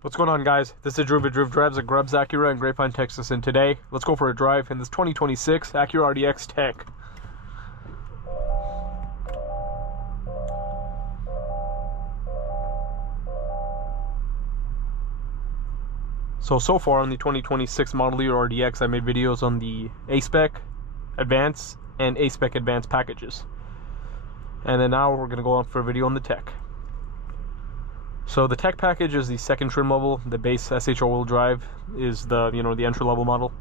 What's going on, guys? This is Drew Drives at Grubs Acura in Grapevine, Texas, and today let's go for a drive in this 2026 Acura RDX Tech. So far on the 2026 model year RDX, I made videos on the A-Spec Advance and A-Spec Advance packages. And then now we're going to go on for a video on the Tech. So the Tech package is the second trim level. The base SH all-wheel drive is the the entry-level model.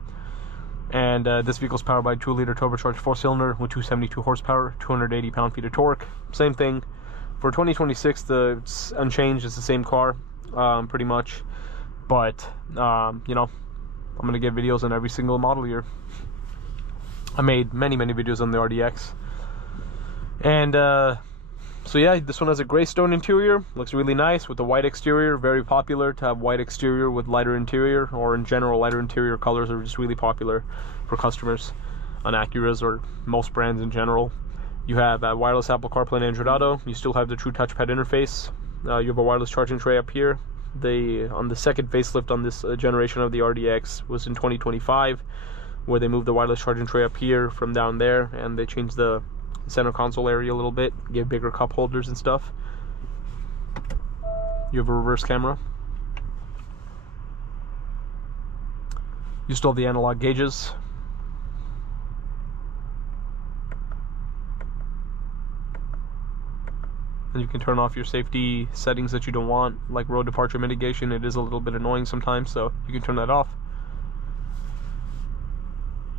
And this vehicle is powered by a 2-liter turbocharged 4-cylinder with 272 horsepower, 280 pound-feet of torque. Same thing for 2026. It's unchanged. It's the same car, pretty much. But I'm gonna get videos on every single model year. I made many videos on the RDX, and so yeah, this one has a gray stone interior. Looks really nice with a white exterior. Very popular to have white exterior with lighter interior, or in general, lighter interior colors are just really popular for customers on Acuras or most brands in general. You have a wireless Apple CarPlay and Android Auto. You still have the true touchpad interface. You have a wireless charging tray up here. On the second facelift on this generation of the RDX was in 2025, where they moved the wireless charging tray up here from down there, and they changed the center console area a little bit, gave bigger cup holders and stuff. You have a reverse camera. You still have the analog gauges. And you can turn off your safety settings that you don't want, like road departure mitigation. It is a little bit annoying sometimes, so you can turn that off.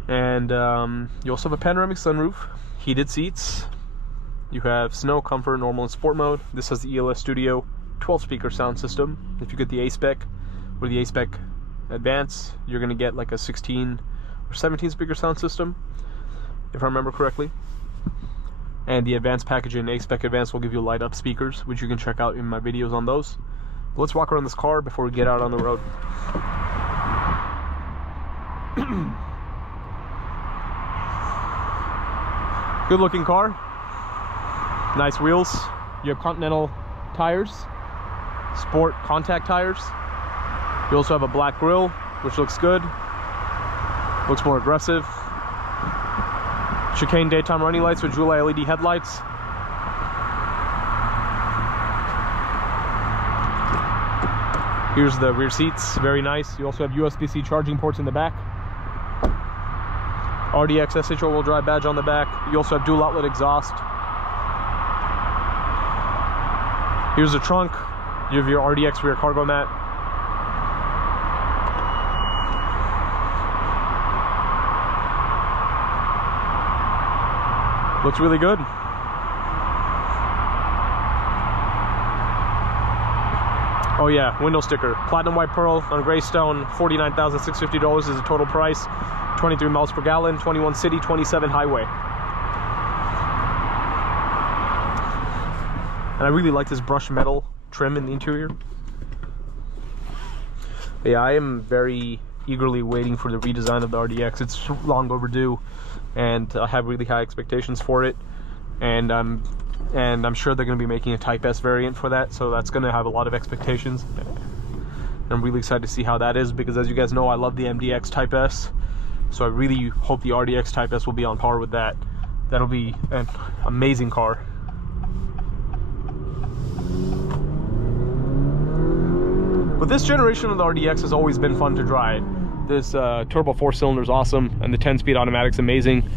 And you also have a panoramic sunroof, heated seats. You have snow, comfort, normal, and sport mode. This has the ELS Studio 12-speaker sound system. If you get the A-Spec or the A-Spec Advance, you're going to get like a 16 or 17-speaker sound system, if I remember correctly. And the Advanced package in A-Spec Advance will give you light-up speakers, which you can check out in my videos on those. But let's walk around this car before we get out on the road. Good looking car. Nice wheels. You have Continental tires, sport contact tires. You also have a black grille, which looks good. Looks more aggressive. Chicane daytime running lights with dual LED headlights. Here's the rear seats, very nice. You also have USB-C charging ports in the back. RDX SH all-wheel drive badge on the back. You also have dual outlet exhaust. Here's the trunk. You have your RDX rear cargo mat. Looks really good. Oh yeah, window sticker. Platinum white pearl on gray stone. $49,650 is the total price. 23 miles per gallon, 21 city, 27 highway. And I really like this brushed metal trim in the interior. Yeah, I am very eagerly waiting for the redesign of the RDX. It's long overdue, and I have really high expectations for it. And I'm sure they're going to be making a Type S variant for that, so that's going to have a lot of expectations. And I'm really excited to see how that is, because as you guys know, I love the MDX Type S. So I really hope the RDX Type S will be on par with that. That'll be an amazing car. But this generation of the RDX has always been fun to drive. This turbo 4-cylinder is awesome, and the 10-speed automatic's amazing.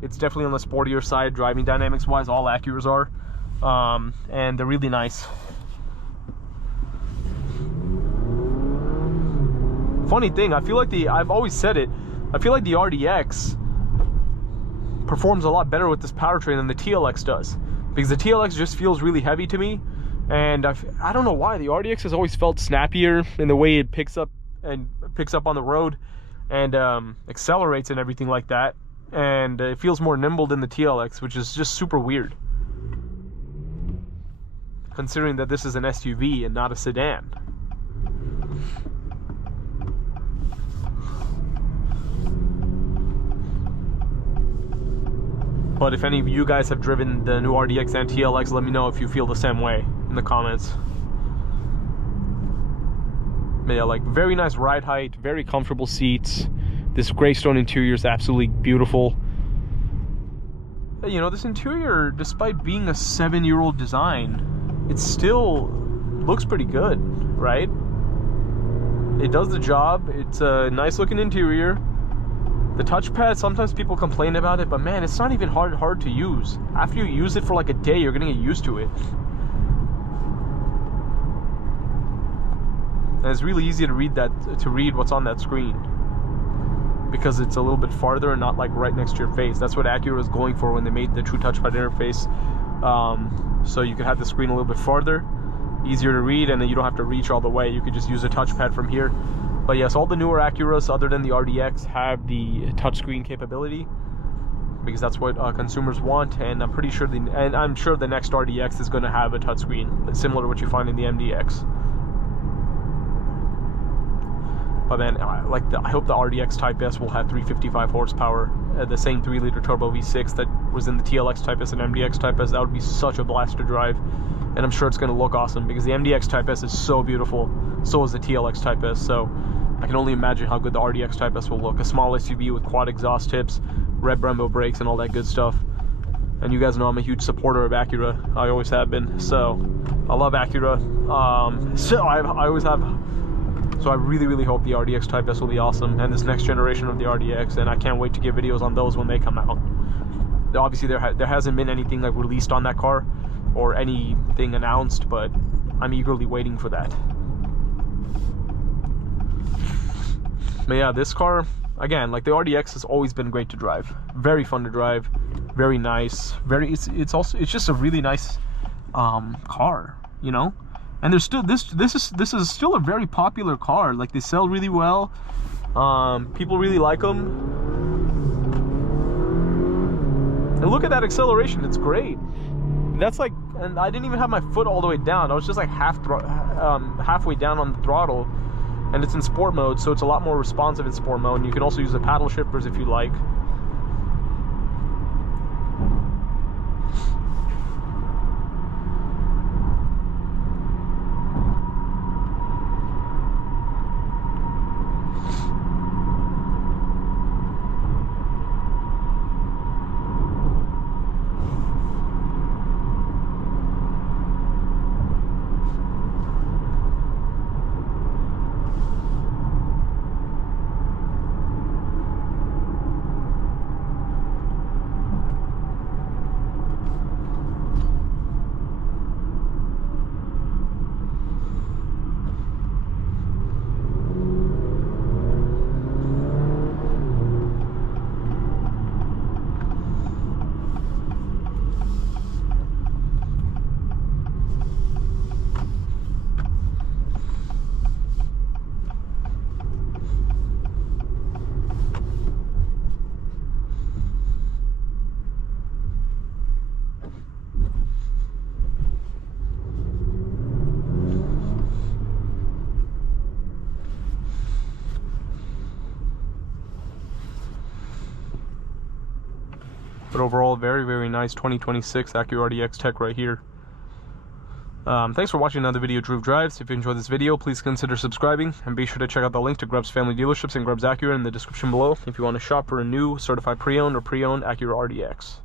It's definitely on the sportier side, driving dynamics wise. All Acuras are, and they're really nice. Funny thing, I feel like I've always said it, I feel like the RDX performs a lot better with this powertrain than the TLX does, because the TLX just feels really heavy to me, and I don't know why. The RDX has always felt snappier in the way it picks up on the road and accelerates and everything like that, and it feels more nimble than the TLX, which is just super weird, considering that this is an SUV and not a sedan. But if any of you guys have driven the new RDX and TLX, let me know if you feel the same way in the comments. But yeah, like very nice ride height, very comfortable seats. This gray stone interior is absolutely beautiful. You know, this interior, despite being a 7-year-old design, it still looks pretty good, right? It does the job. It's a nice looking interior. The touchpad, sometimes people complain about it, but man, it's not even hard to use. After you use it for like a day, you're gonna get used to it. And it's really easy to read what's on that screen, because it's a little bit farther and not like right next to your face. That's what Acura was going for when they made the true touchpad interface. So you could have the screen a little bit farther, easier to read, and then you don't have to reach all the way. You could just use a touchpad from here. But yes, all the newer Acuras, other than the RDX, have the touchscreen capability, because that's what consumers want. And I'm pretty sure the next RDX is going to have a touchscreen similar to what you find in the MDX. But man, I hope the RDX Type S will have 355 horsepower, the same 3-liter turbo V6 that was in the TLX Type S and MDX Type S. That would be such a blast to drive, and I'm sure it's going to look awesome, because the MDX Type S is so beautiful. So is the TLX Type S. So I can only imagine how good the RDX Type S will look. A small SUV with quad exhaust tips, red Brembo brakes, and all that good stuff. And you guys know I'm a huge supporter of Acura. I always have been. So I love Acura. So I really hope the RDX Type S will be awesome, and this next generation of the RDX, and I can't wait to get videos on those when they come out. Obviously there hasn't been anything like released on that car or anything announced, but I'm eagerly waiting for that. But yeah, this car, again, like the RDX has always been great to drive. Very fun to drive, very nice, it's just a really nice car, you know? And there's still this is still a very popular car. Like, they sell really well. People really like them. And look at that acceleration, it's great. That's like, and I didn't even have my foot all the way down. I was just like halfway down on the throttle, and it's in sport mode, so it's a lot more responsive in sport mode. And you can also use the paddle shifters if you like. But overall, very nice 2026 Acura RDX tech right here. Thanks for watching another video of Drew Drives. If you enjoyed this video, please consider subscribing, and be sure to check out the link to Grubbs Family Dealerships and Grubbs Acura in the description below if you want to shop for a new certified pre-owned or pre-owned Acura RDX.